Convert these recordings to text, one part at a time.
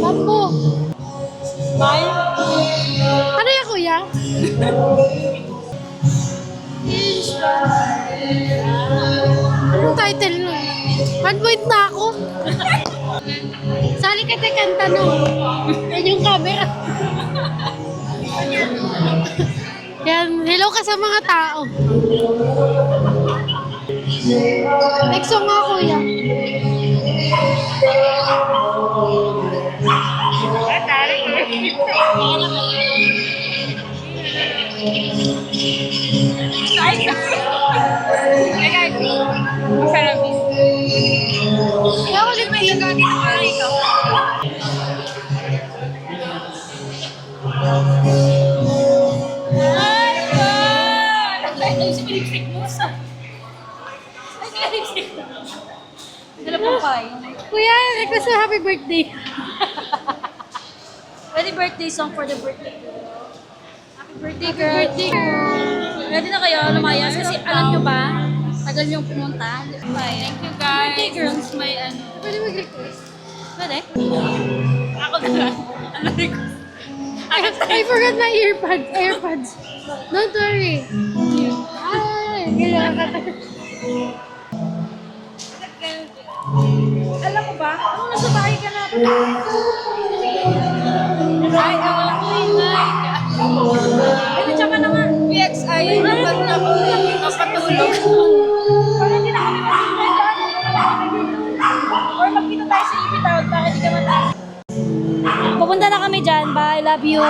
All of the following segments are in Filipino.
Bambo. Bye. Ano yan, kuya? Anong title nun? 1 point na ako. Sali ka kanta no. Yan yung camera. Yan, hello ka sa mga tao. Next song nga, kuya. Kaya ako din Kuya, request mo happy birthday. Ready birthday song for the birthday girl. Happy birthday, Happy girl. birthday, girl. Ready na kayo, lumayas? Kasi alam nyo ba, tagal nyo pumunta. Thank you, guys. Birthday girls, may ano. Pwede mag-request. Pwede? Ako na lang. Ano request? I forgot my AirPods. Don't worry. Ay, kailangan ka. Alam mo ba? Ano nasa bahay ka na? Ay, Ito, tsaka naman. PXI, yung naman na napatulog. Kung hindi na kami or magkita tayo sa EV Town para hindi ka mataas. Pupunta na kami dyan. Bye. Love you.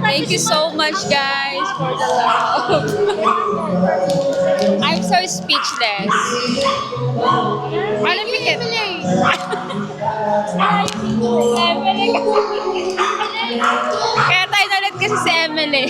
Thank you so much, guys, for the love. I'm so speechless. Alam mo yun? Kaya tayo nalit kasi si Emily.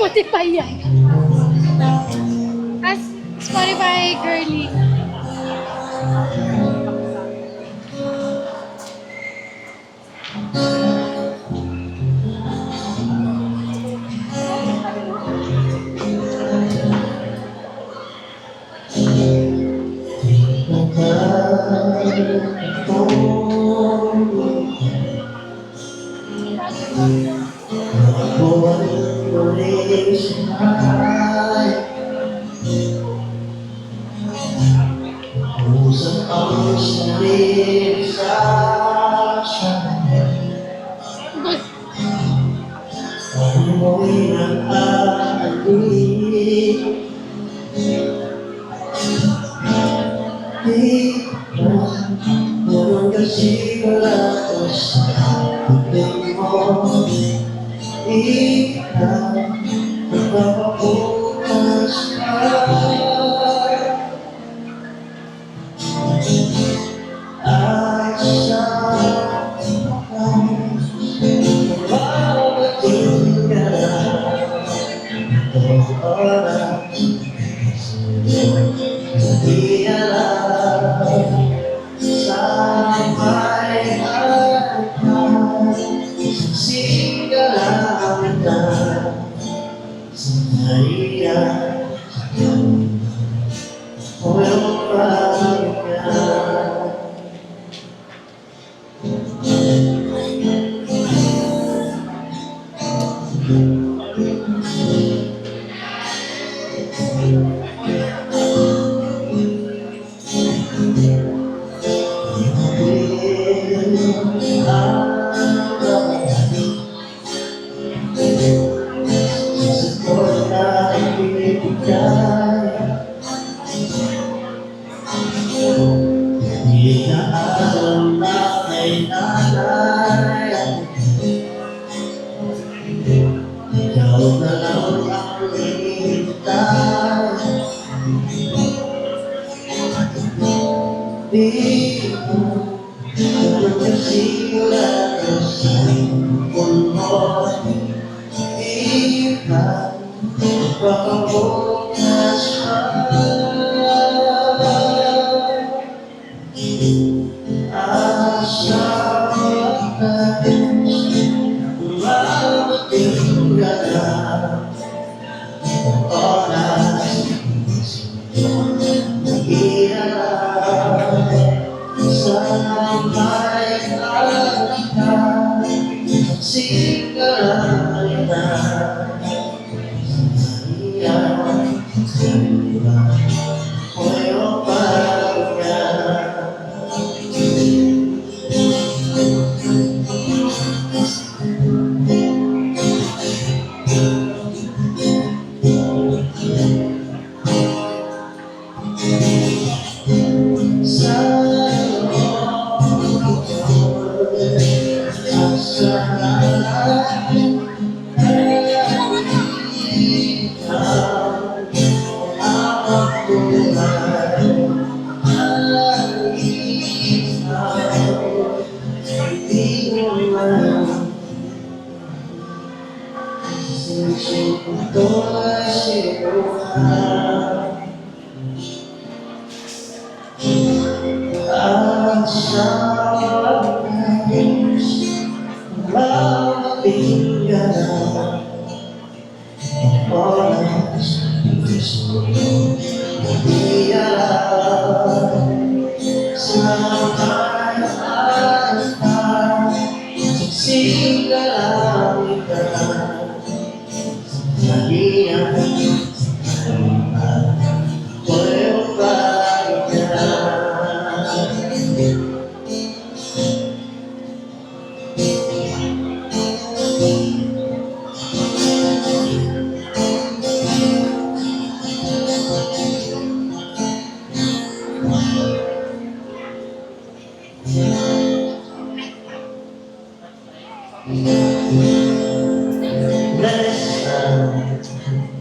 Spotify yan. As Spotify girly.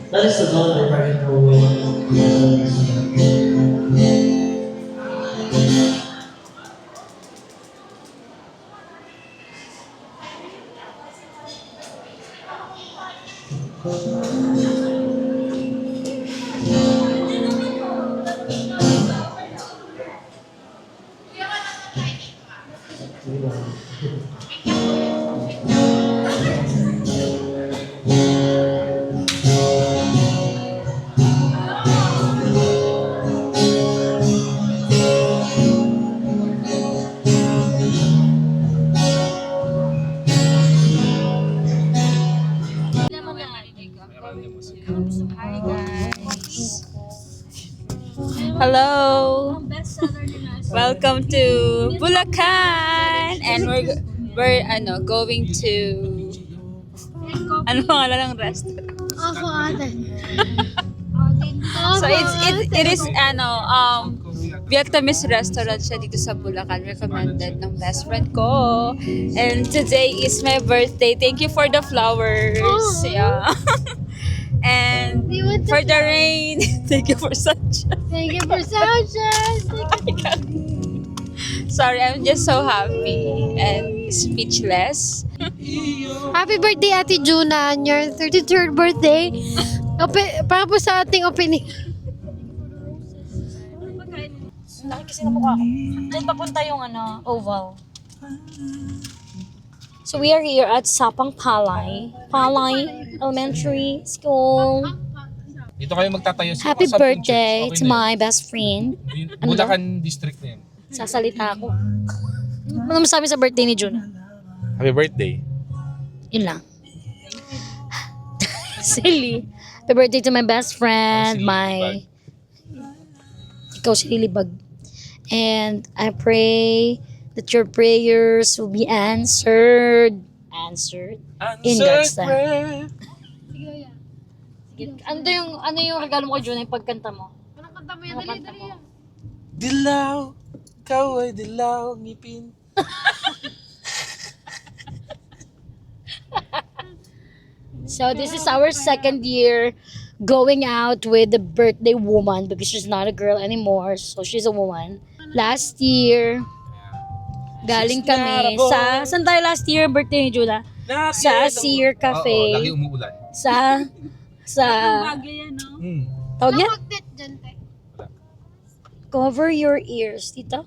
That is the zone where I can go. Hi guys. Hello. Welcome to Bulacan and we're going to pangalan ng restaurant. Ako ate. So it is Vietnamese restaurant siya dito sa Bulacan, recommended ng best friend ko. And today is my birthday. Thank you for the flowers. Oh. Yeah. And You want for the the rain. Thank you for sunshine. Thank you for sunshine. Sorry, I'm just so happy and speechless. Happy birthday, Ate Juna, on your 33rd birthday. Para po sa ating opening. Laki kasi na mukha ko. Diyan papunta yung oval. So we are here at Sapang Palay Elementary School. Dito kayo magtatayo sa Happy Sampung birthday Church. to my best friend. Ano Bulacan District na yan. Sasalita ako. Ano masabi sa birthday ni Juna? Happy birthday. Yun lang. Silly. Happy birthday to my best friend, ikaw si Lilibag. And I pray that your prayers will be answered. In God's time. Ano yung regalo mo kay Juna, yung pagkanta mo? Anong kanta mo yan? Ano Dali, kanta dali mo? yan. Dilaw, ikaw ay dilaw, ngipin. So this is our second year going out with the birthday woman because she's not a girl anymore, so she's a woman. Last year, galing kami sa... Saan tayo last year birthday ni Juna? sa Sear Oo, Cafe. lagi umuulan. Sa Bagay yan, no? tawag niya? Magnet dyan, te. Cover your ears, tita.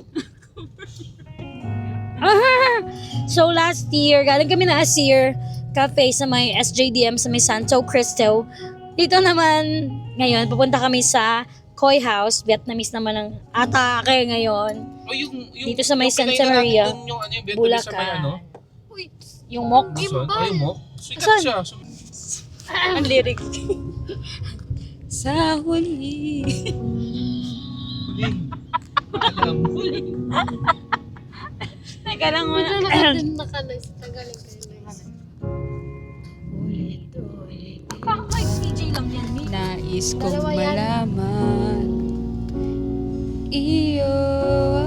Ah! So last year, galing kami na Sear Cafe sa may SJDM sa may Santo Cristo. Dito naman, ngayon, pupunta kami sa Koi House. Vietnamese naman ang atake ngayon. Oh, yung Dito sa may yung Santa kinain natin Maria, dun, yung ano yung Vietnamese sa may ano? Bulacan. Uy, Yung mok. Asan? Ay, mo? Sikat Asan? siya. Ang lyrics. Sa huli. Alam. Teka lang hindi muna. na nakadun na ka na. Tagaling kayo na. Parang kay CJ lang yan. Nais kong Dalawa yan. malaman. Iyo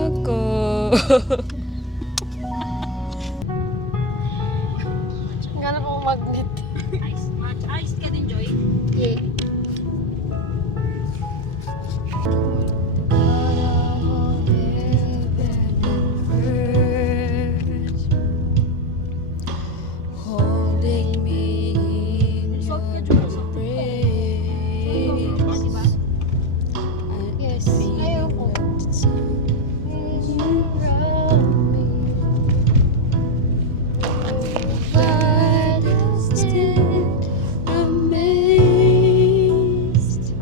ako. Gano'n kong magnet. Ice ka din, Joy. Yeah. Holding me in your embrace. Yes. Ayaw ko. But still amazed.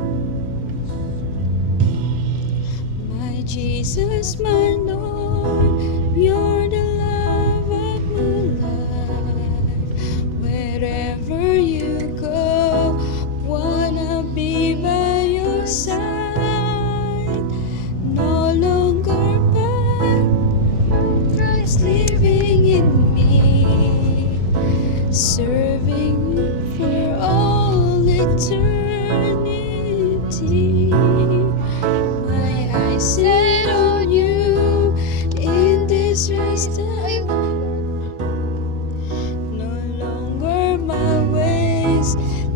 My Jesus, my Lord, you're the love of my life. Wherever you go, wanna be by your side. No longer back, Christ living in me, serving you for all eternity. My eyes set on you in this race that no longer my ways.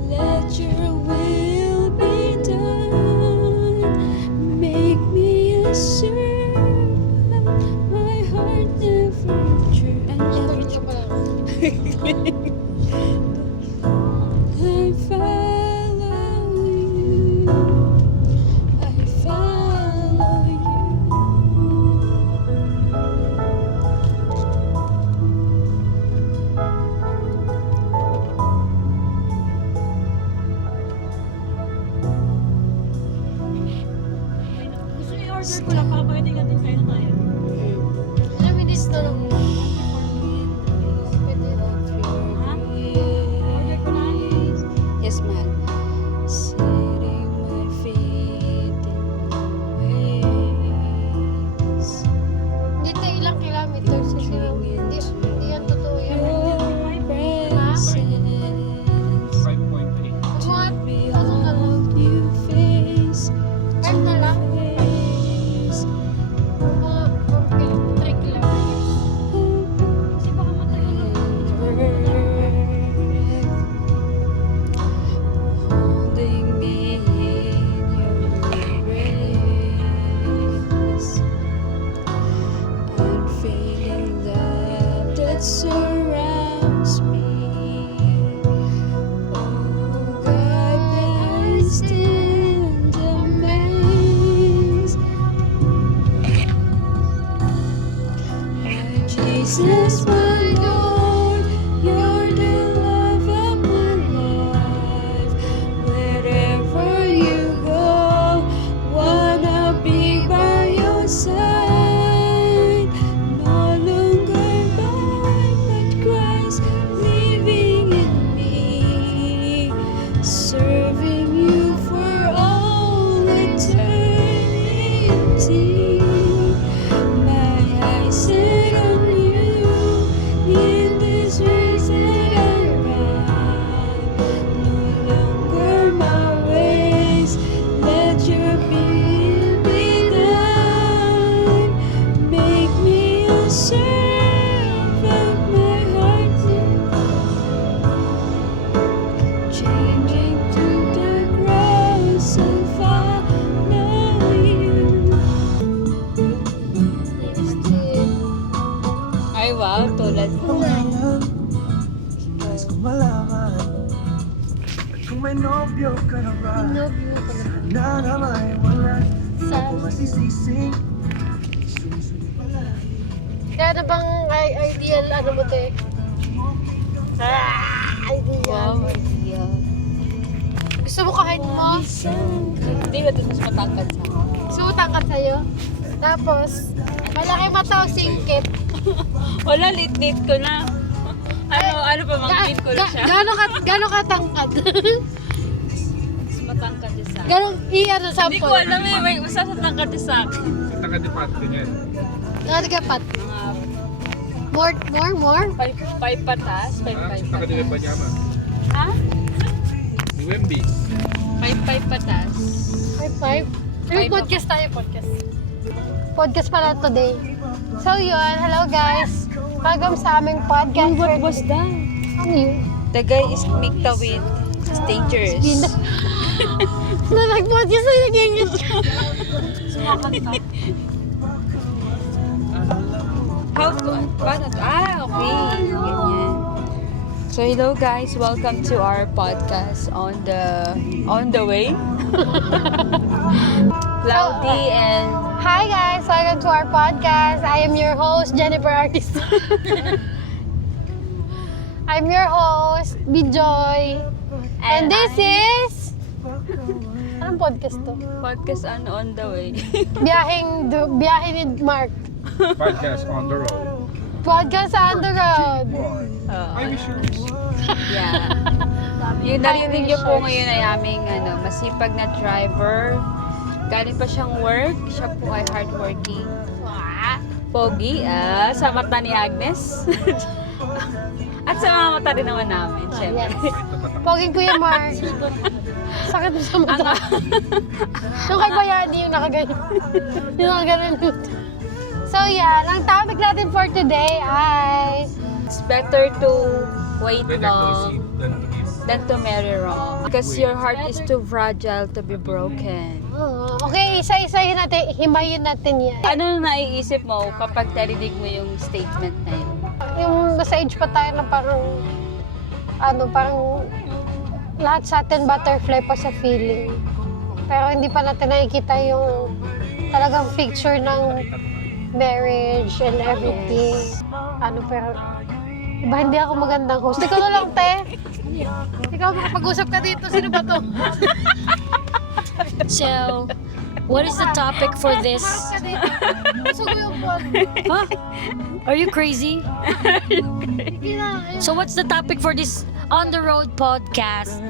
Let your will be done. Make me a servant. My heart never true. Internet ka pala. I follow you. I follow you. Gusto i-order ko lang para pwede ka din kayo tayo. Alam mo, this na lang. Pwede na. may nobyo ka na ba? Nobyo ko na. Na naman wala. Saan? Masisising. Kaya na bang ideal ano mo te? Ideal. idea. Gusto mo kahit mo? Hindi ko mas matangkad sa akin. Gusto mo tangkat sa'yo? Tapos, malaki mata o singkit? Wala, lit-lit ko na. Ano pa, mag-lit ko na siya. Gano'n ka tangkad? Mas matangkad niya sa akin. Gano'n, ano, sample? Hindi ko alam eh, may basta sa tangkad niya sa akin. Nakadipat din yan. Gano'n ka pat? Mga More? 5 patas, 5 patas. Nakadipat pa niya ma. Ha? Ni Wemby. 5 patas. 5'5"? May podcast tayo, podcast. Podcast pala today. So yun, hello guys. Welcome sa aming podcast. What was that? Ano yun? The guy is make the wind. It's dangerous. Na nag-podcast na nag-English ka. How to, paano to? Okay. Ganyan. So hello guys, welcome to our podcast on the way. Cloudy and Hi guys, welcome to our podcast. I am your host, Jennifer Artist. I'm your host, Bijoy. And this is... Anong podcast to? podcast on the way. Biyahe ni Mark. Podcast on the road. Podcast on the road. I wish you. Yeah. Yung narinig niyo po ngayon ay aming masipag na driver. Galing pa siyang work. Siya po ay hardworking. Pogi. Sa mata ni Agnes. At sa mga mata rin naman namin, syempre. Poging Kuya Mark. Sakit mo sa mata. Yung kay Bayani yung nakaganyan. Yung nakaganyan. So yeah, ang topic natin for today ay... It's better to wait Better to long receive than to give. than to marry wrong. Because your heart is too fragile to be broken. Okay, isa-isahin natin, himayin natin yan. Ano naiisip mo kapag narinig mo yung statement na yun? Yung nasa age pa tayo na parang lahat sa atin butterfly pa sa feeling. Pero hindi pa natin nakikita yung talagang picture ng marriage and everything. Pero iba hindi ako magandang host. Ikaw na lang, te. Ikaw makapag-usap ka dito. Sino ba to? So, what is the topic for this? Ka dito. Gusto ko yung pod. Huh? Are you crazy? Sige na. So what's the topic for this on the road podcast?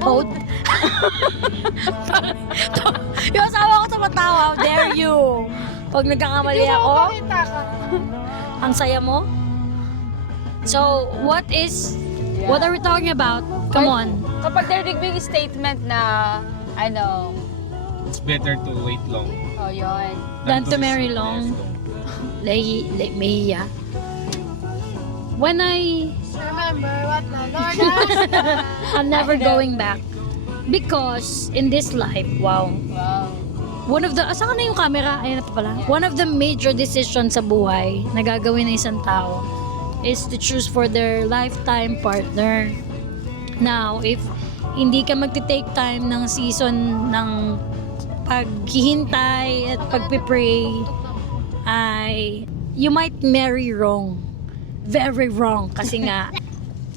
Yung asawa ko tumatawa, how dare you? Pag nagkakamali Hindi mo ako, makita ka. ang saya mo. So, what are we talking about? Come on. Kapag narinig mo yung statement na, It's better to wait long. yun. Than to marry receive long. yes, Mahiya. When Remember what the Lord has done. I'm never going back. Because in this life, wow. One of the, saan na yung camera? Ayan na pa pala. One of the major decisions sa buhay na gagawin ng isang tao is to choose for their lifetime partner. Now, if hindi ka magti-take time ng season ng paghihintay at pagpipray, ay you might marry wrong. Very wrong. Kasi nga,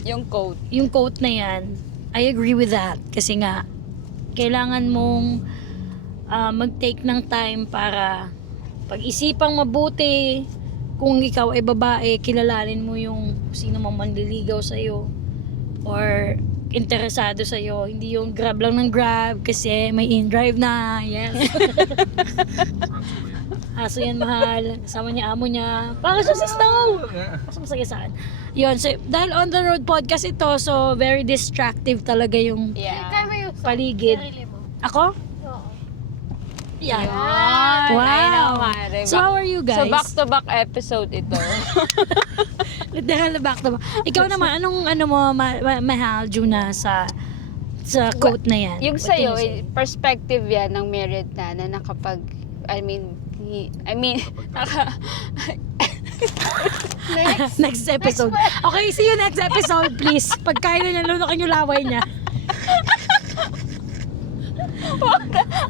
Yung quote. yung quote na yan, I agree with that. Kasi nga, kailangan mong mag-take ng time para pag-isipang mabuti. Kung ikaw ay babae, kilalanin mo yung sino mang manliligaw sa'yo or interesado sa'yo. Hindi yung grab lang ng grab kasi may in-drive na. Yes. Aso yan, mahal. Kasama niya, amo niya. Para sa sistaw. Mas masagasaan. Yun. So, dahil on the road podcast ito, so very distractive talaga yung Yeah. Kaya mo yung paligid. sarili mo. Ako? Oo. Yan. Ay, Wow. Mare. So, how are you guys? So, back-to-back episode ito. Literal back to back. Ikaw naman, anong mahal, Juna, sa quote na yan? Yung What sa'yo, can you say? perspective yan ng married na nakapag, Next episode. Okay, see you next episode, please. Pagkain na niya, lunakin yung laway niya.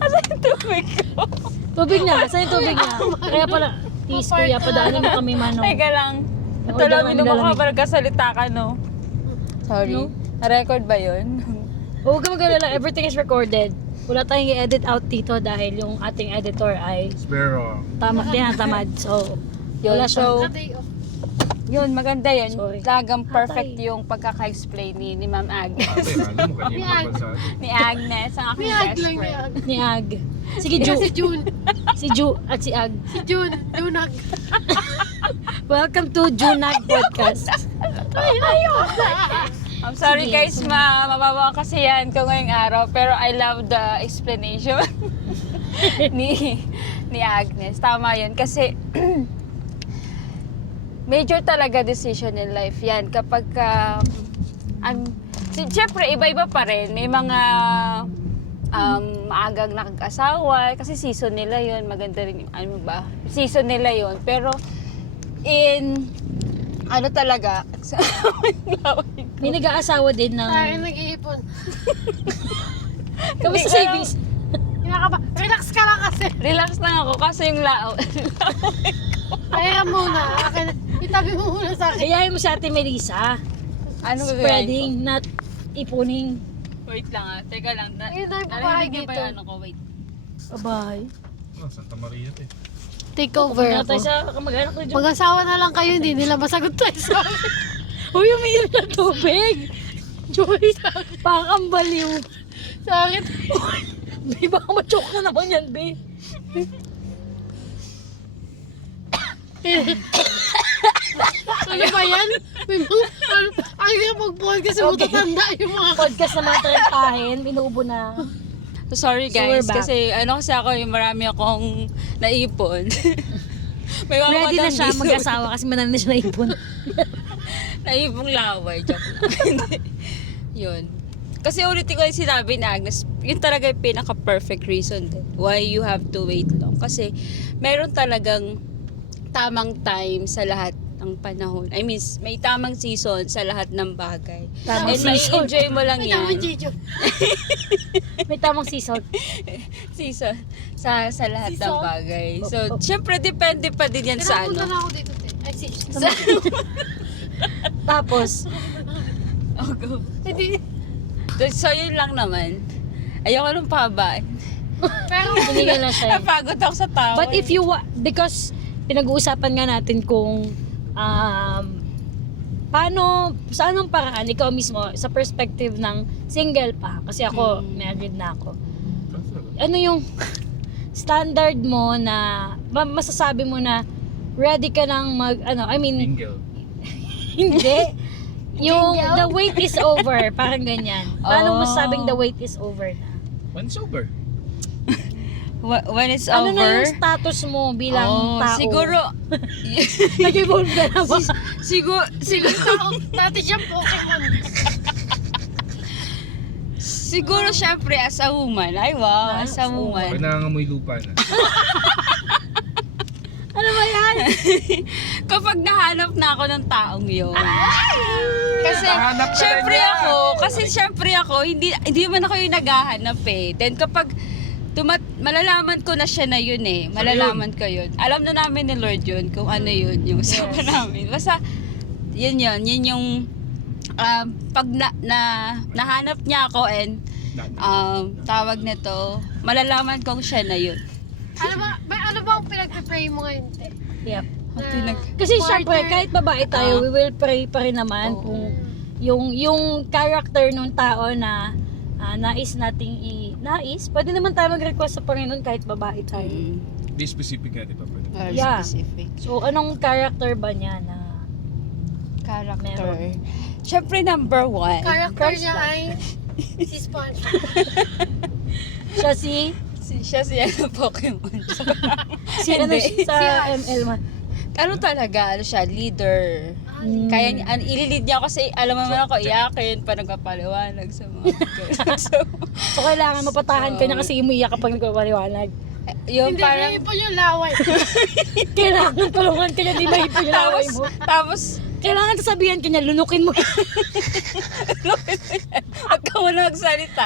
Asan yung tubig ko? Tubig na, saan yung tubig na? Kaya pala, please kuya, padaanin mo kami manong. Teka lang. Ito Order lang, kami minum lalamig. ka pa nagkasalita ka, no? Sorry. No? Na-record ba yun? Huwag ka mag-alala, everything is recorded. Wala tayong i-edit out dito dahil yung ating editor ay Pero, tamad. So, Yun, wala so, siyang... yun, maganda yun. Sorry. Talagang perfect Atay. yung pagkaka-explain ni Ma'am Agnes. alam mo kanya yung pagbansa. Ni Agnes, ang aking best friend. Ni Ag. Sige, Ju. Si June. Si Ju at si Ag. Si June. Junag. Welcome to Junag Podcast. I'm sorry Sige. guys, mababawa kasi yan ko ngayong araw. Pero I love the explanation ni Agnes. Tama yun. Kasi major talaga decision in life yan. Kapag siyempre, iba-iba pa rin. May mga maagang nakag-asawa. Kasi season nila yun. Maganda rin yung, ano ba? Season nila yun. Pero, ano talaga? May nag-aasawa din ng... Ay, nag-iipon. Kamusta Hindi, savings? Kinakaba. Relax ka lang kasi. Relax lang ako kasi yung lao. Kaya muna. Akin, itabi mo muna sa akin. Kayahin mo si Ate Melissa. Ano ba Spreading, not ipuning. Wait lang ah. Teka lang. Ayun tayo Narinig papahay niyo ba dito. yung ano ko? Wait. Abay. Santa Maria ito eh. Take over Kaya ako. tayo sa kamag-anak ko dyan. Mag-asawa na lang kayo, hindi nila masagot tayo sa akin. Uy, umiinom na tubig. Joy, parang baliw. Sa akin. Be, baka ma-choke na naman yan, be. Ano ba yan? Ay, kaya mag-podcast kasi matatanda yung mga Podcast naman trentahin, inuubo na. So, sorry So, guys. we're back. Kasi kasi ako yung marami akong naipon. May mga Ready na siya dito. mag-asawa kasi manang na siya naipon. Naipong laway. Joke lang. Yun. Kasi ulitin ko yung sinabi ni Agnes, yun talaga yung pinaka-perfect reason din why you have to wait long. Kasi meron talagang tamang time sa lahat ng panahon. I mean, may tamang season sa lahat ng bagay. Tamang And season. enjoy mo lang Ay, naman, yan. Chicho. May tamang season. Season. Sa lahat ng Season? bagay. So, syempre, depende pa din yan sa Kinapunta ano. na ako dito, te. Ay, si Tapos, Oh, go. Hindi. So, yun lang naman. Ayoko nung pahabaan. Pero, binigyan na siya. Napagod ako sa tao. But if you because pinag-uusapan nga natin kung paano, sa anong paraan, ikaw mismo, sa perspective ng single pa, kasi ako, married na ako. Ano yung standard mo na, masasabi mo na, ready ka nang Single. hindi. Yung, Jingle? the wait is over, parang ganyan. Paano Oh. masasabing the wait is over na? When sober? When it's Ano over, na yung status mo bilang tao? siguro, Nag-evolve ka na ba? siguro, dati siyang Pokemon. siguro syempre as a woman. Ay wow, as a Pag woman. nangangamoy lupa na. Ano ba yan? Kapag nahanap na ako ng taong yun. Kasi, Nahanap ka syempre ako, hindi man ako yung naghahanap eh. Then kapag malalaman ko na siya na yun eh. Malalaman ko yun. Alam na namin ni Lord yun kung ano yun, yung usapan namin. Basta, yun yung pag nahanap niya ako and tawag nito, malalaman kong siya na yun. Ano ba ang pinag-pray mo ngayon, te? Yep. Na, Kasi partner- syempre, kahit babae tayo, we will pray pa rin naman Oo. kung yung character ng tao na nais nating nais, pwede naman tayo mag-request sa Panginoon kahit babae tayo. Be specific nga, di ba? Very Yeah. specific. So, anong character ba niya na Character. Meron. Syempre number one. Character Crush niya lang. ay si Sponge. siya si Siya siya ng Pokemon. ano Hindi. siya sa ML man. Ano talaga, ano siya, leader. Kaya niya, ililid niya ako kasi alam mo naman ako, iyakin pa nagpapaliwanag sa mga so, So, kailangan mapatahan ka niya kasi umiiyak kapag nagpapaliwanag. yung Hindi, parang, may ipo yung laway. Kailangan tulungan ka niya, di ba yung laway mo? tapos, Kailangan sasabihan ka niya, lunukin mo. huwag ka muna magsalita.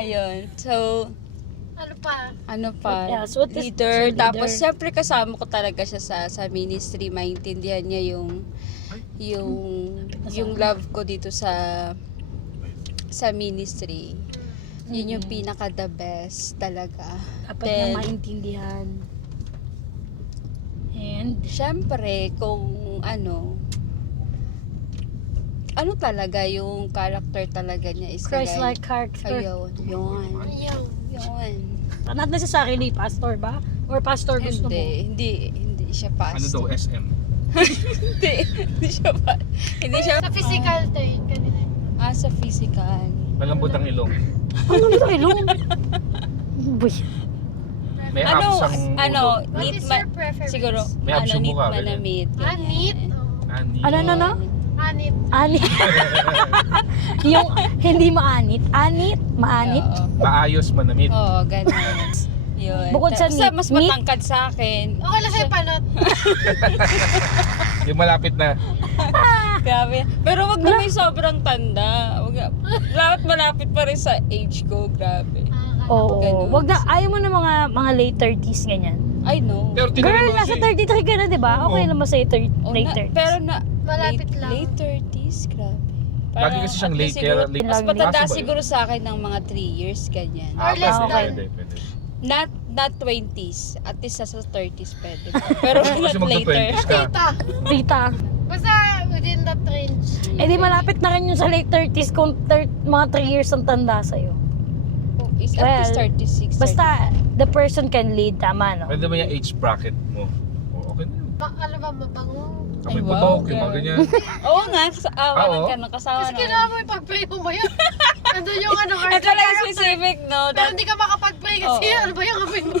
Ayun. So, Ano pa? ano pa? What else? What is Leader. leader? Tapos, syempre kasama ko talaga siya sa ministry. Maintindihan niya yung love ko dito sa ministry. Yun yung pinaka the best talaga. Dapat Then, niya maintindihan. And, syempre, kung ano talaga yung character talaga niya is Christ-like character. Ayun, yun. Ayaw. Yun. Tanat na sa sarili, pastor ba? Or pastor gusto mo? Hindi siya Ano daw, pastor. SM? Hindi siya hindi siya Sa physical thing, kanina. sa physical. Malambot ang ilong. Ano nito ilong? Uy. May abs ang ulo. What neat is your preference? siguro, May abs yung neat mukha, ganyan. manamit. Ah, neat? Ani. Ano? Anit. Anit. Yung hindi maanit. Anit, maanit. Maayos, manamit. Oo, ganun. Yun. Bukod sa Tapos neat, mas matangkad sa akin. Okay lang sa'yo panot. Yung malapit na. Grabe. Pero wag na may sobrang tanda. Dapat malapit pa rin sa age ko. Grabe. Oo. Ganun. Wag na, ayaw mo na mga late 30s ganyan. I know. Pero tingnan Girl, mo nasa siya. 33 ka na, di ba? Okay Oo. naman sa'yo Oh, late 30s. pero Malapit lang. late 30s, grabe. Lagi kasi siyang at late, least siguro, kaya late. mas matanda Possible. siguro sa akin ng mga 3 years, ganyan. Or less pwede, than. pwede. Not 20s. At least sa 30s pwede. Pero Kasi not later. magka-20s ka. Tita. Tita. Basta within that range. Eh di malapit na rin yung sa late 30s kung mga 3 years ang tanda sa'yo. Is at least Well, 36. Basta, the person can lead, tama, no? Pwede ba yung age bracket mo? O, okay na yun. Ano ba, mabango? Kami Ay, wow, wow, yung mga grabe. ganyan. Oo nga, awanan Oo. ka ng kasama Kasi naman. kailangan mo ipag-pray mo ba yun? Nandun yung ano, Ito lang yung specific, no? Pero hindi ka makapag-pray kasi Oo. ano ba yung amoy mo?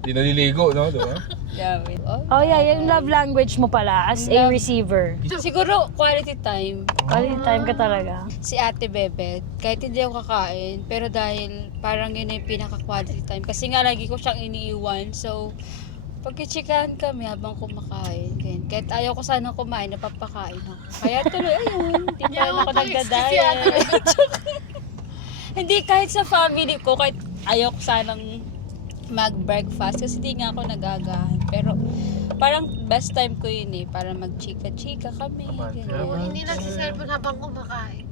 Di naliligo, no? Diba? Grabe. Oh yeah, yung love language mo pala as a Love- receiver. Siguro, quality time. Quality time ka talaga. Si Ate Bebet, kahit hindi ako kakain, pero dahil parang yun yung pinaka-quality time. Kasi nga lagi ko siyang iniiwan. So, pagkichikahan kami habang kumakain. Ganyan. Kahit ayaw ko sanang kumain, napapakain ako. Kaya tuloy, ayun, hindi pa rin ako nagdadayet. Hindi, kahit sa family ko, kahit ayaw ko sanang mag-breakfast kasi di nga ako nagagahan. Pero parang best time ko yun eh, para mag-chika-chika kami. Ganyan. Hindi nagsiselfon habang kumakain.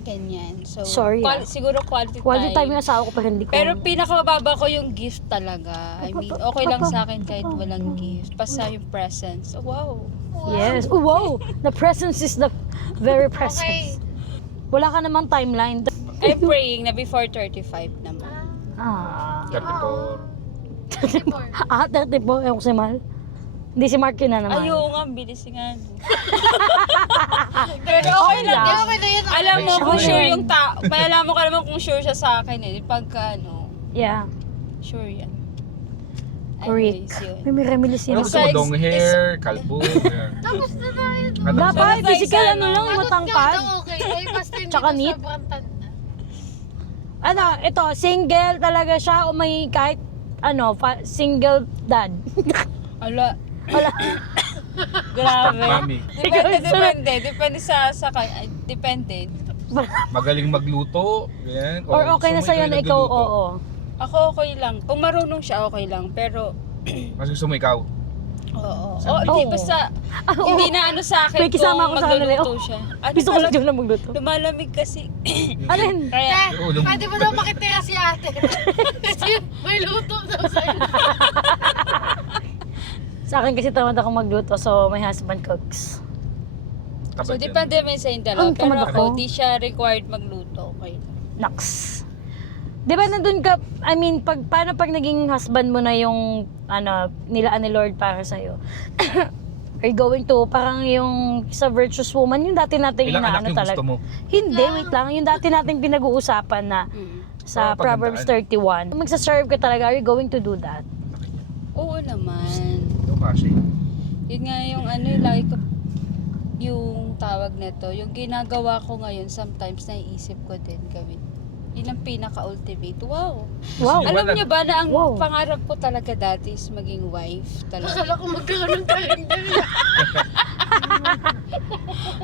Ganyan. So, Sorry, siguro quality, Quality time time. yung asawa ko pero hindi ko. Pero pinakamababa ko yung gift talaga. I mean, okay lang sa akin kahit walang gift. Basta yung presence. Oh, wow. Yes. Oh, wow! The presence is the very Okay. presence. Wala ka namang timeline. I'm praying na before 35 naman. Ah. 34. 30 po. Ewan ko si Mal. Hindi si Mark yun na naman. Ayaw nga, bilis nga. No. Pero okay lang. lang. Okay na yun. Alam mo Okay kung lang. sure yung tao. Alam mo ka naman kung sure siya sa akin eh. Pagka Yeah. sure yan. Correct. Anyways, yun. May remilis Ano yun. gusto mo? Long hair, kalbo, ganyan. Tapos na tayo. Dapat, Basta physical isa, ano no? lang, Pagod ka matangkad. daw, okay. Ay, basta hindi Tsaka ka neat. sobrang tanda. Ano, ito, single talaga siya o may kahit, single dad. Ala. Wala. Grabe. Mami. Depende sa depende. Magaling magluto, ganyan. Or okay na gusto mo sa'yo yung na ikaw, nagluluto? oo. Ako okay lang. Kung marunong siya, okay lang. Pero, Mas gusto mo ikaw? oo. Sabi- Hindi, Oo. basta, Oo. hindi na ano sa akin May kisama kung ako sa kanila. magluluto siya. Ano Gusto ko talaga, lang na magluto. lumalamig kasi. Alin? Kaya, Oo, lum- Pwede mo daw makitira si ate. Kasi may luto daw sa'yo. Sa akin kasi tamad ako magluto, so my husband cooks. so Kapag yan. depende may sa yung dalawa. Ang Pero tamad ako, ako. di siya required magluto. Okay. Naks. Di ba nandun ka, paano pag naging husband mo na yung, nilaan ni Lord para sa'yo? Are you going to, parang yung sa virtuous woman, yung dati nating Ilang anak yung talaga. gusto mo? Hindi, wait lang. Yung dati nating pinag-uusapan na sa Parang Proverbs paghandaan. 31. Magsa-serve ka talaga, are you going to do that? Oo naman. Ito kasi. Yun nga yung lagi ko, yung tawag nito, yung ginagawa ko ngayon, sometimes naiisip ko din gawin. Yun ang pinaka-ultimate. Wow! Wow. Alam niyo ba na ang Wow. pangarap ko talaga dati is maging wife talaga. Akala ko magkaroon ng calendar.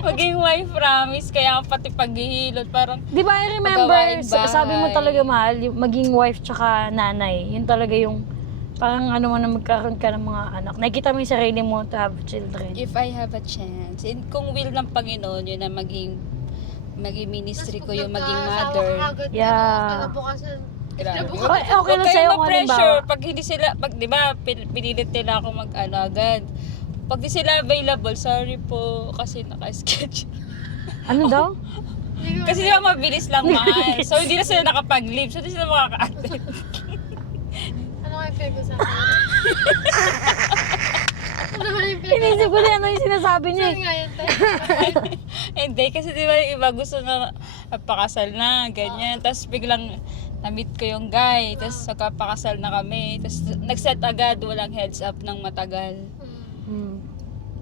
Maging wife promise, kaya pati paghihilot, parang Di ba, I remember, Pagawaing bahay. sabi mo talaga, mahal, yung maging wife tsaka nanay. Yun talaga yung, parang ano mo na magkaroon ka ng mga anak. Nakikita mo yung sarili mo to have children. if I have a chance, kung will ng Panginoon, yun na maging ministry ko, yung maging mother. Yeah. Grabe. Okay lang Huwag sa'yo kayong kung ma-pressure. halimbawa. Pag hindi sila, di ba, pinilit nila ako mag-ano agad. Pag di sila available, sorry po, kasi naka-schedule. Ano daw? Kasi di ba mabilis lang mahal. So hindi na sila nakapag-leave. So hindi sila makaka-attend. Ano nga yung pinag-usapan? Ano nga yung Inisip ko na ano yung sinasabi niya. Saan nga yun, te? Hindi, kasi di ba yung iba gusto na pakasal na, ganyan. Tapos biglang na-meet ko yung guy. Tapos nagpapakasal na kami. Tapos nag-set agad, walang heads up ng matagal. Hmm.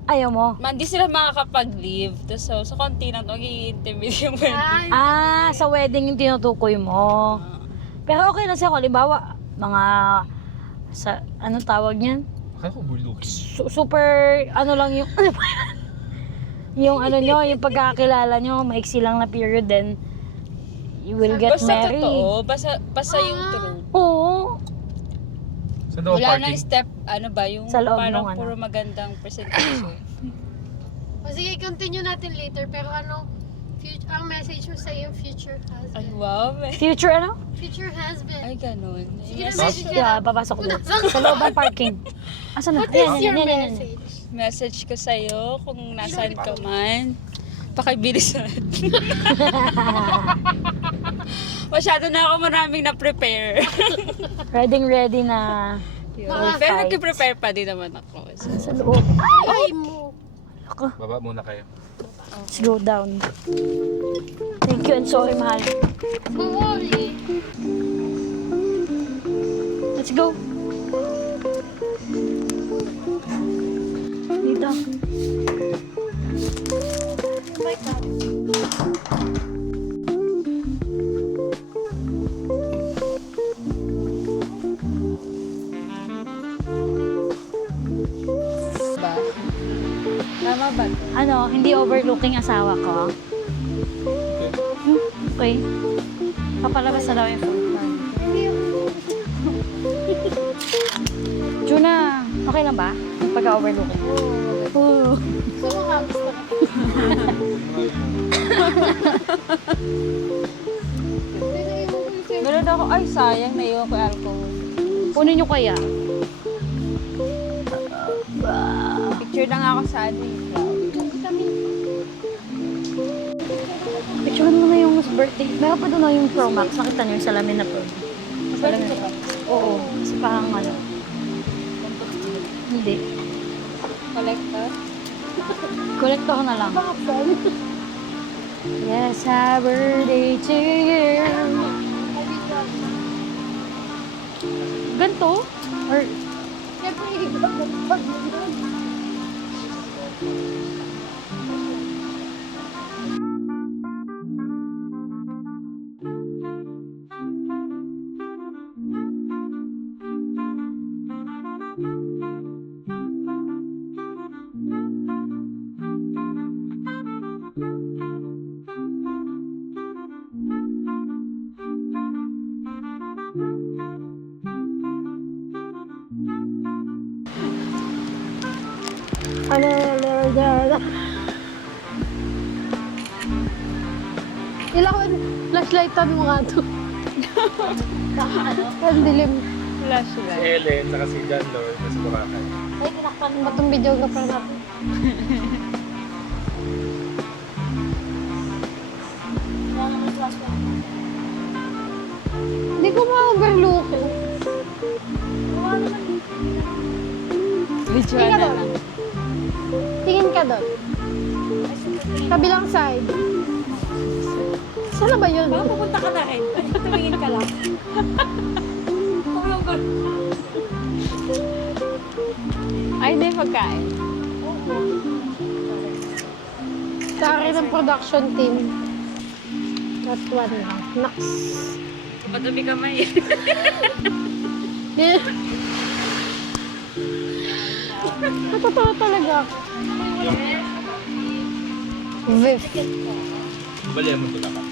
Ayaw mo? Hindi sila makakapag-leave. Tapos so konti na mag-i-intimate yung wedding. Ah, sa wedding yung tinutukoy mo. Pero okay na siya kung halimbawa, mga, sa, anong tawag niyan? Akala ko overlooking. Super, ano lang yung, yung ano nyo, yung pagkakakilala nyo, maiksi lang na period, then you will get Basta married. totoo, basta yung truth. Oo. Saan daw ang Wala nang parking? step, ano ba, yung Sa loob parang ng ano. puro magandang presentation. O sige, continue natin later. Pero ano, ang message mo sa iyo, future Ay, husband. wow. Future ano? Future husband. Ay, ganun. Sige na, Yes. message ka Yeah, na. papasok doon. Sa loob ng parking. Asa na? What is your message? Message ko sa'yo, kung nasaan ka man, pakibilis natin. Masyado na ako maraming na-prepare. Ready na. Mga Pero fight. nag-prepare pa din naman ako. So, Sa loob. Ay mo. Ako, Baba muna kayo. slow down. Thank you and sorry, mahal. Sorry. Let's go. Dito. ba? Tama ba? Ano, hindi overlooking asawa ko. Okay. Papalabas na daw yung phone. Juna, okay lang ba? Pagka-overlooking. Oo. Kumakamusta ka. Meron ako, ay sayang, naiwan ko yung alcohol. Kunin nyo kaya? Picture lang ako sa ano yung cloud. Picture mo na yung birthday. Meron pa doon na yung Pro Max. Nakita nyo yung salamin na Pro. Salamin na Pro. Oo. Kasi parang ano. Hindi. Collector? Collector na lang. Yes, happy birthday to you. Ganto? Or, Kailangan flashlightan mo nga to. Ang dilim. Flashlight. Ellen, saka si John Lord, nasa Boracay. Ay, tinakpan mo itong videographer natin. Hindi ko ma-overlook. Video Tingin ka na doon. lang. Tingin ka doon. Kabilang side. Saan na ba yun? baka pupunta ka na rin. Tumingin ka lang. Ay, hindi pagkain. Tari ng production team. That one lang. Naks. Madumi kamay. Totoo talaga. Vif. Balian mo ito dapat.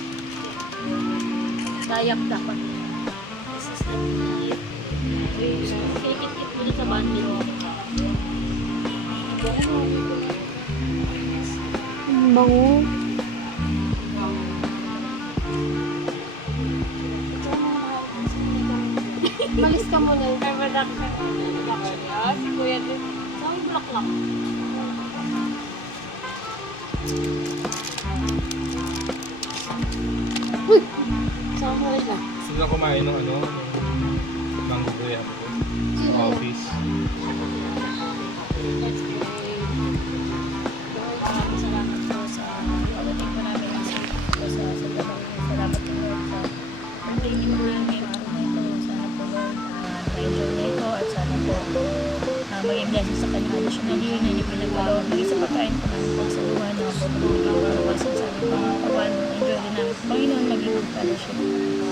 Kayak dapat. This is the meat. Kikit-kit mo dito sa bundle. Bango. Malis ka muna. Si Kuya din. Saan yung block-lock? Saan mo rin lang? Gusto na kumain ng ano, ng mango graham ko. Sa office. That's great. Maraming salamat po sa pagdating po namin ang salamat po Lord sa pagdating po namin ngayong araw na ito. Sana po Lord na-enjoy na ito at sana po maging blessing sa kanya additional year na hindi pinagbalawang maging sa pagkain po namin po sa luha na po po maging karawasan sa aming pangatawan. Enjoy din namin Panginoon maging fellowship.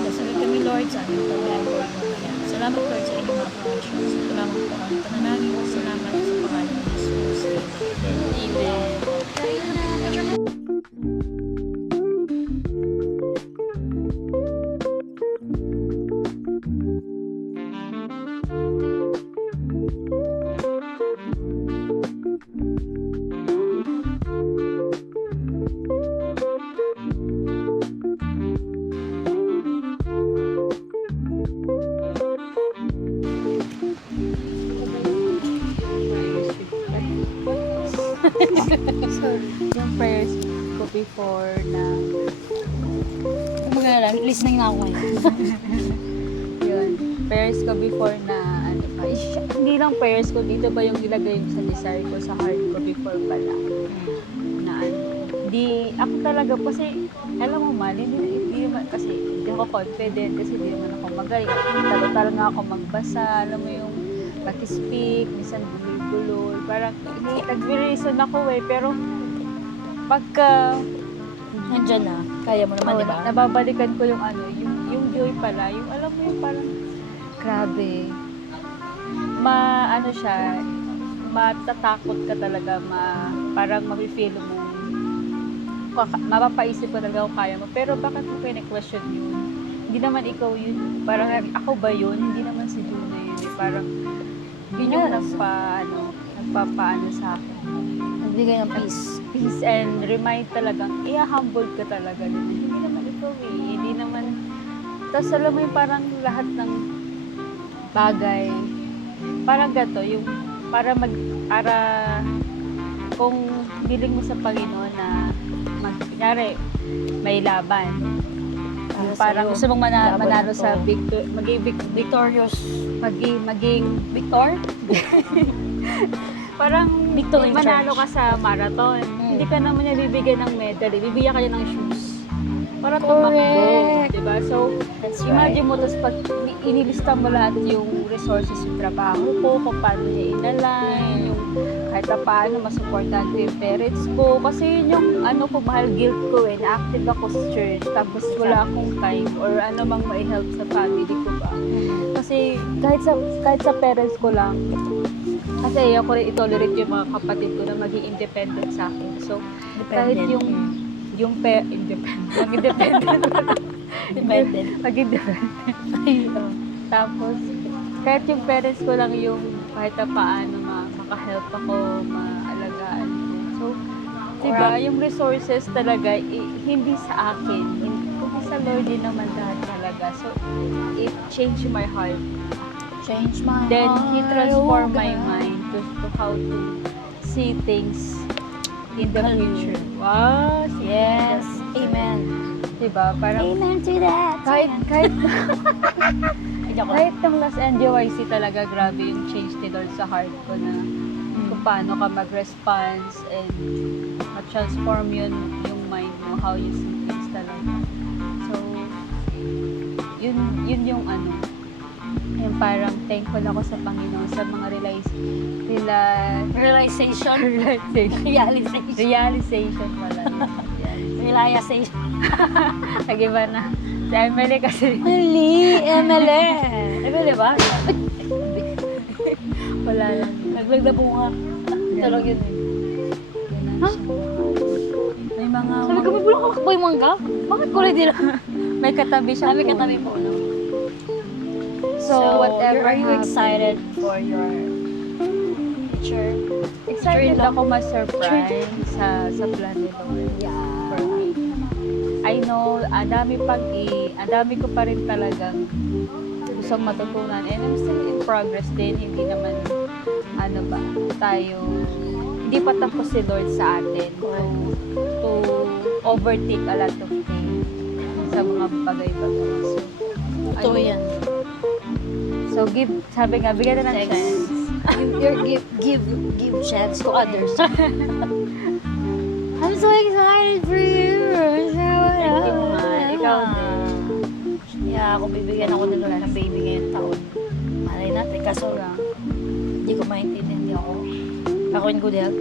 Dasalit kami Lord sa aming paglalang po mamaya. Salamat Lord sa inyong mga provisions. Salamat po ang pananangin. Salamat sa pangalan ng Jesus. Amen. Yung prayers ko before na Mag-alala, listening na ako ngayon. yun, prayers ko before na ano pa, hindi lang prayers ko, dito ba yung ilagay mo sa desire ko sa heart ko before pala na ano, di ako talaga kasi alam mo man, hindi naman kasi hindi ako confident kasi hindi naman ako magaling, talo-talo nga ako magbasa, alam mo yung pag-speak, minsan bulol-bulol, parang nag-reason ako pero pagka Nandiyan na. Kaya mo naman, di ba? nababalikan ko yung ano, yung joy pala, yung alam mo yung parang grabe. Ano siya, matatakot ka talaga, parang mafe-feel mo, mapapaisip ko talaga kung kaya mo. Pero bakit mo question yun? Hindi naman ikaw yun. Parang ako ba yun? Hindi naman si Juna yun. Parang yun yung nagpapaano sa akin. Nagbigay ng peace. Peace and remind talagang, humble ka talaga. Hindi naman ikaw hindi naman, tapos alam mo yung parang lahat ng bagay, parang gato, yung para kung biling mo sa Panginoon na kunyari, may laban. Parang gusto mong manalo sa Victorious. maging Victor? Parang Victor in manalo ka charge. sa marathon. Hindi ka naman niya bibigyan ng medal, bibigyan ka niya ng shoes. Para Correct. tumakbo, diba? So, That's imagine mo, tapos pag inilista mo lahat yung resources, yung trabaho ko, kung paano niya inalign, yung kahit na paano masuportahan ko yung parents ko. Kasi yun yung ko, mahal guilt ko na-active ako sa church, tapos wala akong time or ano mang mai-help sa family ko ba. Kasi kahit sa parents ko lang, kasi ako rin itolerate yung mga kapatid ko na maging independent sa akin. So, kahit tapos, kahit yung parents ko lang yung kahit na paano makahelp ako, maalagaan ko. So, diba, yung resources talaga, hindi sa akin, kundi sa Lord din naman lahat talaga. So, it changed my heart. Change my Then, He transformed my God. mind to how to see things in the future. Wow! Yes. Amen. Diba? Parang, Amen to that. kahit Joke lang. kahit ng last NJYC talaga, grabe yung change ni Lord sa heart ko na kung paano ka mag-response and ma-transform yung mind mo, how you see things talaga. So, yun yung yung parang thankful ako sa Panginoon sa mga Realization. realization pala. Realization. Nag-iba na. Si Emily kasi, Mali. Emily. Emily ba? wala lang. Naglag na bunga. Tulog yun eh. May mga nga. Sabi ko, may bulong boy mangga? Bakit kulay dila? May katabi siya. Sabi katabi po, no? So, whatever are you happens, excited for your future? Excited ako ma-surprise sa plan ni Lord. Yeah. For me. I know, ang dami ko pa rin talagang gustong matutunan. And I'm still in progress din. Hindi naman, hindi pa tapos si Lord sa atin to overtake a lot of things sa mga bagay-bagay. So, Totoo yan. So, sabi nga, bigyan na ng chance. Give chance to others. I'm so excited for you. Thank you, mahal. Ikaw din. Yeah, ako bibigyan ako ng Lord ng baby ngayong taon. Malay natin, kaso hindi ko maintindihan, hindi ako. Ako in good health.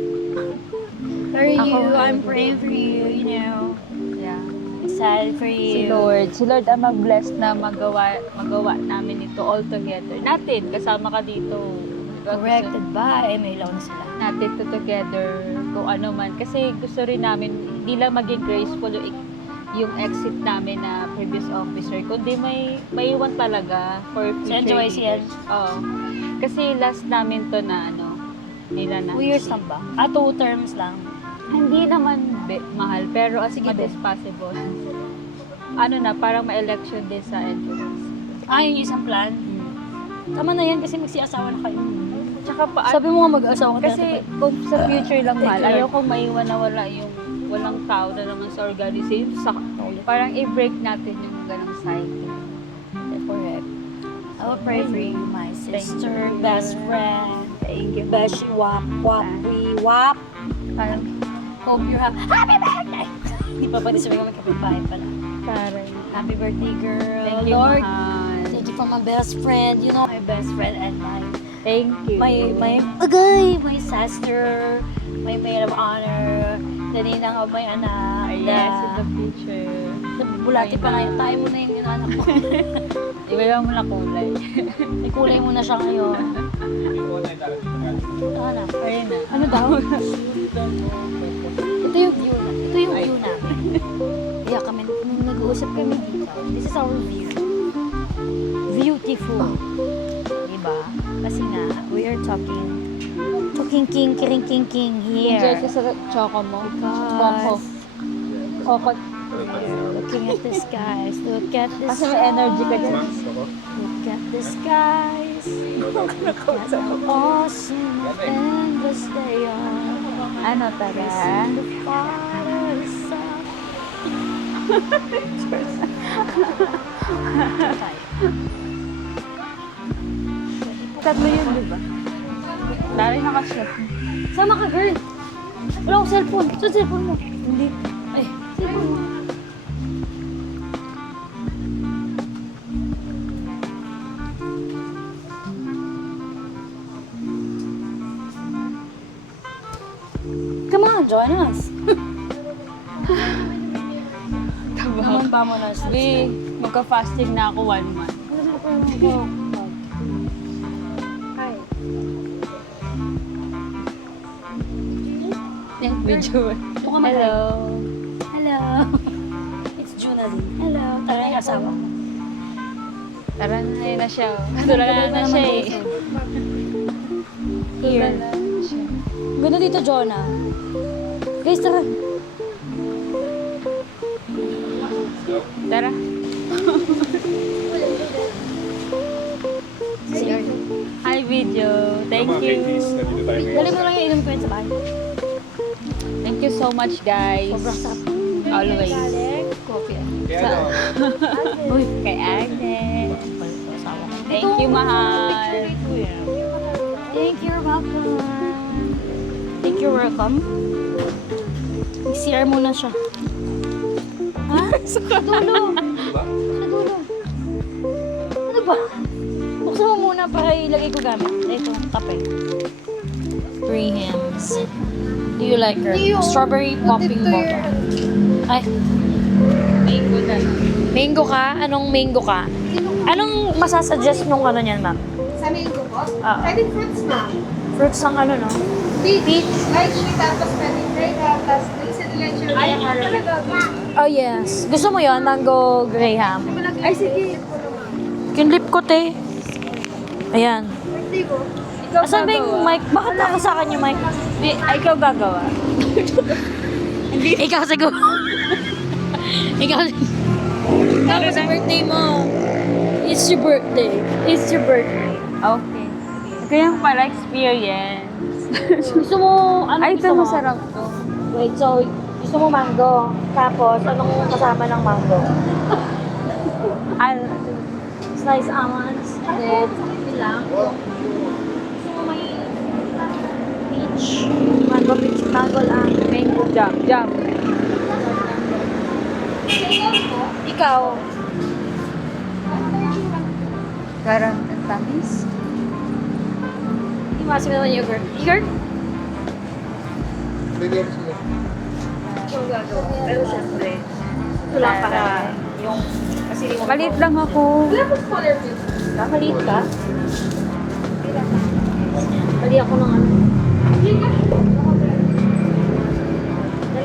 For you, I'm praying for you, you know. Yeah. Excited for Si you. Lord ang mag-bless na magawa namin ito all together. Natin, kasama ka dito. Diba? Corrected by, may ilaw na sila. Natin to together, kung ano man. Kasi gusto rin namin, hindi lang maging graceful yung exit namin na previous officer, kundi may iwan talaga for future NJYC yan? leaders. Oo. Kasi last namin to na nila na. 2 years lang ba? 2 terms lang. Hindi naman mahal, pero as much as possible. Parang ma-election din sa NJYC. Yun yung isang plan. Tama na yan kasi magsiasawa na kayo. Tsaka Sabi mo nga mag-asawa ka kasi kung sa future lang mahal, ayaw kong maiwan na walang tao na naman sa organization. Parang i-break natin yung ganong cycle. Correct. I will pray for you, my sister, you. best friend. Thank you. Beshi wap, wap, we wap. Parang, Hope you have happy birthday! Hindi pa pwede sabi ko may kapitbahay pala. parang, Happy birthday, girl. thank you, Lord, mahal. thank you for my best friend. You know, my best friend and Thank you. my sister, my maid of honor, the ninang of my anak. Yes, in the future. Bulati pa ngayon. Tayo mo na yung anak ko. Iba mo na kulay. May kulay mo na siya ngayon. Ano? Ayun na. Ano daw? Ito yung view na. Ito yung view namin. Kaya kami, nung nag-uusap kami dito, this is our view. Beautiful. Diba? Kasi nga, we are talking king Enjoy here. ka sa choco mo. Because Coco. looking at the skies, look at the Kasi may energy ka dyan. Look at the skies. Look at how awesome and endless they are. Ano tara? The Father's Son. Tatlo yun, di ba? Dari nakashot. Sama ka, girl. Wala akong cellphone. Saan cellphone mo? Hindi. Ay, cellphone mo. Come on, join us. Naman ba mo na Sabi, magka-fasting na ako 1 month. Hi. Video. Buka mo Hello. Hello. It's Junaline. Hello. Tara yung asawa ko. Tara na, ayun na siya. Tulala na siya eh. Here. Ganda dito, Jonah. Guys, tara. Tara. Hi, video. Thank you. Dali mo lang yung inom ko yun sa bahay. Thank you so much, guys. Sobrang sarap. Always. Coffee. Uy, kay Agnes. Thank you, mahal. Thank you, welcome. Thank you, welcome. CR muna siya. Ha? Sa dulo. Sa dulo. Ano ba? Buksan mo muna para ilagay ko gamit. Ito, kape. 3 hymns. Do you like her? Strawberry popping mocha. Ay, Mango na. mango ka? Anong mango ka? Anong masasuggest nung ano niyan, ma'am? Sa mango po? Ah. Pwede fruits na. Fruits ng ano, no? Peach. Lychee, tapos pwede grape, tapos sa leche. Oh yes. Gusto mo yon mango graham? Ay, sige. Kinlip ko, te. Ayan. Ikaw Asan ba yung mic? Bakit ako sa akin yung mic? Ikaw gagawa. Ikaw siguro. Ikaw Tapos birthday mo. It's your birthday. It's your birthday. Okay. Kaya pala experience. Gusto mo, ano Ay, ito gusto mo? masarap to. Wait, so, gusto mo mango. Tapos, anong kasama ng mango? Sliced almonds. Then, yun lang. Gusto mo may peach. Mango peach. Mango lang. Mango jam. Jam. Ikaw. Garang tamis. Imasin mo naman yung yogurt. Yogurt? Pero syempre, ito lang para yung kasi mo. Maliit lang ako. Maliit ka? Mali ako ng ano.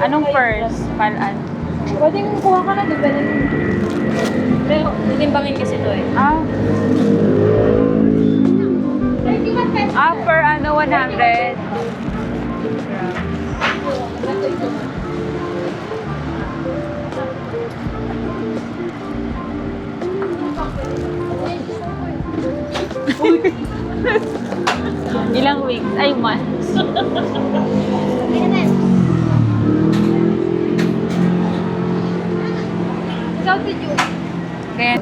Anong first? Palaan? Pwedeng kuha ka na, depende. Pero, titimbangin kasi ito eh. Per 100. Ilang weeks? Ay, months. Kaya,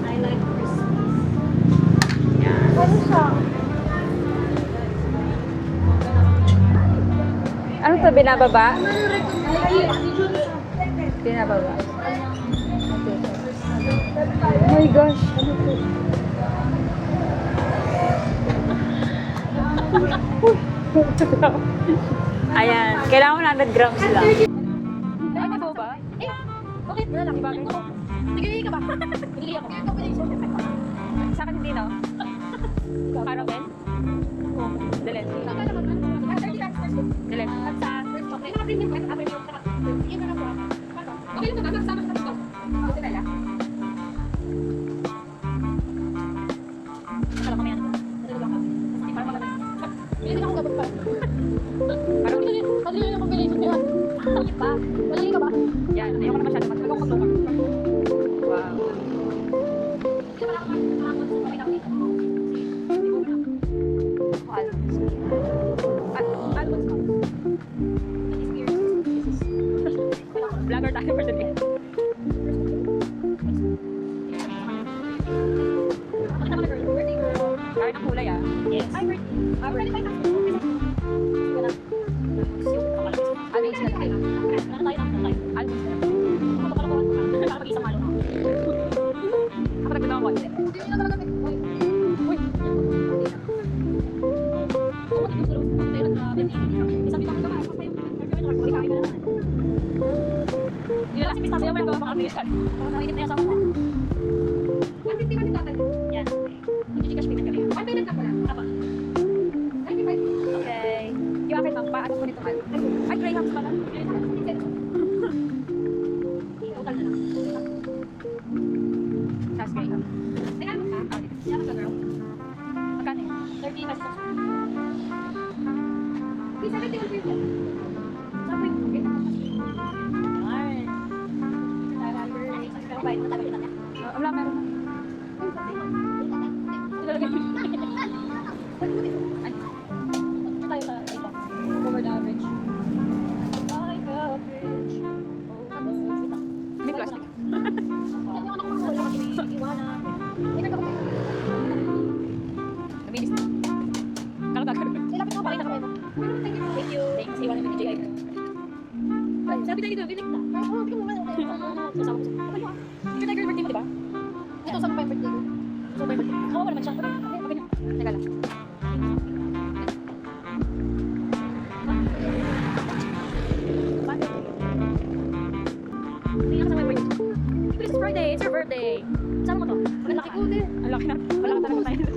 I like Christmas. Ano siya? ano to? Binababa? Binababa. Oh my gosh. Ano to? Ayan. Kailangan 100 grams lang. Ay, ano ba? Bakit? Wala lang. Bakit? Nagiging ka ba? Nagiging ako. Sa akin hindi, no? Caramel? Dalet. Dalet. Yan. Ayoko na masyado. Wow. Vlogger tayo for today. Kaya ng kulay ah. Yes. Almonds na lang. Almonds na lang. Ako nagdala ko konti. Uy! Okay. Yung akin ma'am, paano ko nito man? Ay, greyhounds pala. Tapos greyhound. Magkano yun? 30 pesos. Wala, meron na. Over the average. May plastic. Nabinis na. Kalatagan. Thank you. Thanks. Iwanan mo ni DJI. Sabi tayo dito, binig na. Sasama ko siya. Ito na girl birthday mo, di ba? Ito sa birthday ko. So, birthday. Kawawa naman siya. Teka lang. It's Friday. It's your birthday. Sama mo to. Tara tayo.